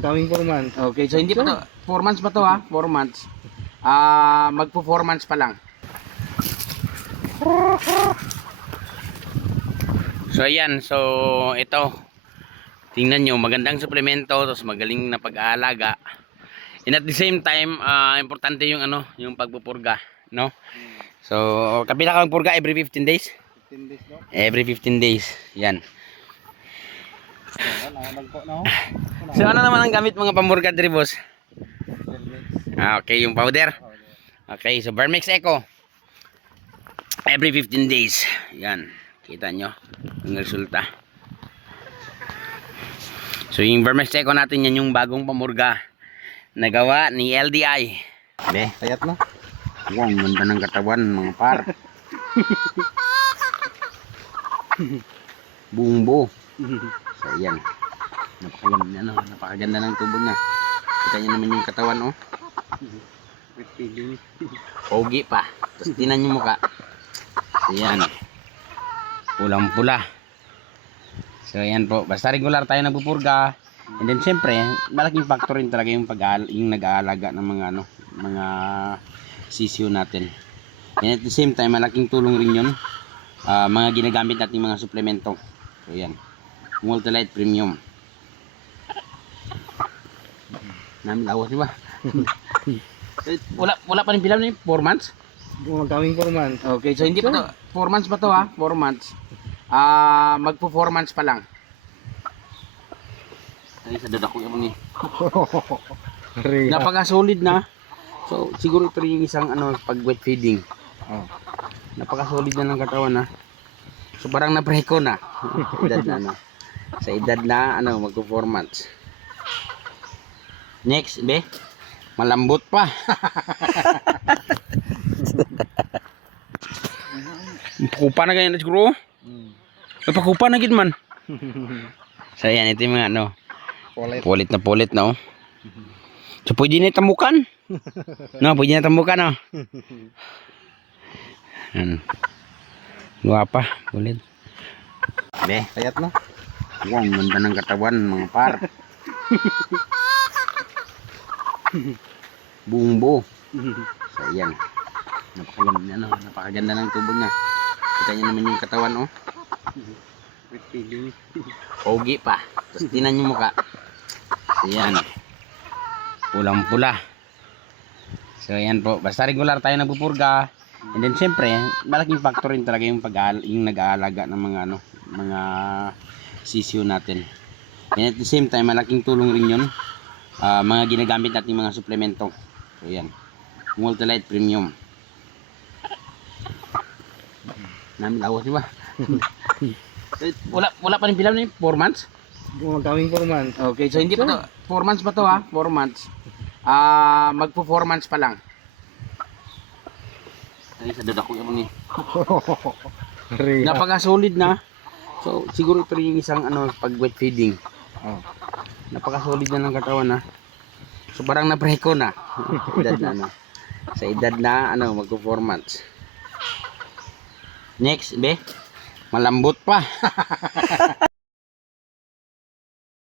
Coming 4 months. Okay, so hindi pa to, 4 months pa to ha, 4 months. Magpo 4 months pa lang. So ayan, so ito. Tingnan nyo, magandang suplemento, tapos magaling na pag-aalaga. And at the same time, importante yung ano, yung pagpupurga, no? So, kapila ka magpurga every 15 days? 15 days no? Every 15 days. Yan. Nagpo no? So ano naman ang gamit mga pamurga diri, boss? Okay, yung powder. Okay, so Vermex Eco. Every 15 days. Yan. Kita nyo ang resulta. So yung Vermex Eco natin, yan yung bagong pamurga. Nagawa ni LDI. Be, Payat no? wow, ang ganda ng katawan mga par. Bumbo. So yan. Napakaganda ng tubo niya. Kita niyo naman yung katawan, oh. With feeding. Pogi pa. Tapos tinan yung mukha. So yan. Pulang-pula. So yan po. Basta regular tayo nagpupurga. And then syempre, malaking factor rin talaga yung nag-aalaga ng mga ano, mga sisiyo natin. And at the same time, malaking tulong rin yun. Mga ginagamit natin mga suplemento. So yan. Multilite Premium. Namin lawas, di ba? wala pa rin bilang na 4 months? Coming 4 months. Okay, so hindi pa to, 4 months pa to ha, 4 months. Magpo 4 months pa lang. Ay, sa dadako yung ni. Napaka-solid na. So, siguro ito rin yung isang ano, pag wet feeding. Oh. Napaka-solid na ng katawan ha. So, parang napreko na. Edad na ano. Sa edad na, ano, magpo 4 months. Next, be. Malambot pa. Kupa na ganyan siguro. Napakupa na gid man. So yan, ito yung mga ano. Pulit na oh. So pwede na tamukan. No, pwede na tamukan oh. Ano. Guwapa, pulit. Be, Payat no? wow, ang ganda ng katawan mga par. Bumbo. So yan. Napakaganda ng tubo niya. Kita niyo naman yung katawan, oh. With feeding. Pogi pa. Tapos tinan yung mukha. So yan. Pulang-pula. So yan po. Basta regular tayo nagpupurga. And then syempre, malaking factor rin talaga yung nag-aalaga ng mga ano, mga sisiyo natin. And at the same time, malaking tulong rin yun. Mga ginagamit natin mga suplemento. So yan. Multilite Premium. Namin lawas, di ba? wala pa rin bilang na 4 months? Coming 4 months. Okay, so hindi pa to, 4 months pa to ha, 4 months. Magpo 4 months pa lang. Ay, sa dadako yung ni. Napaka-solid na. So, siguro ito rin yung isang ano, pag wet feeding. Oh. Napaka-solid na ng katawan ha. So, parang napreko na. Edad na ano. Sa edad na, ano, magpo 4 months. Next, be. Malambot pa.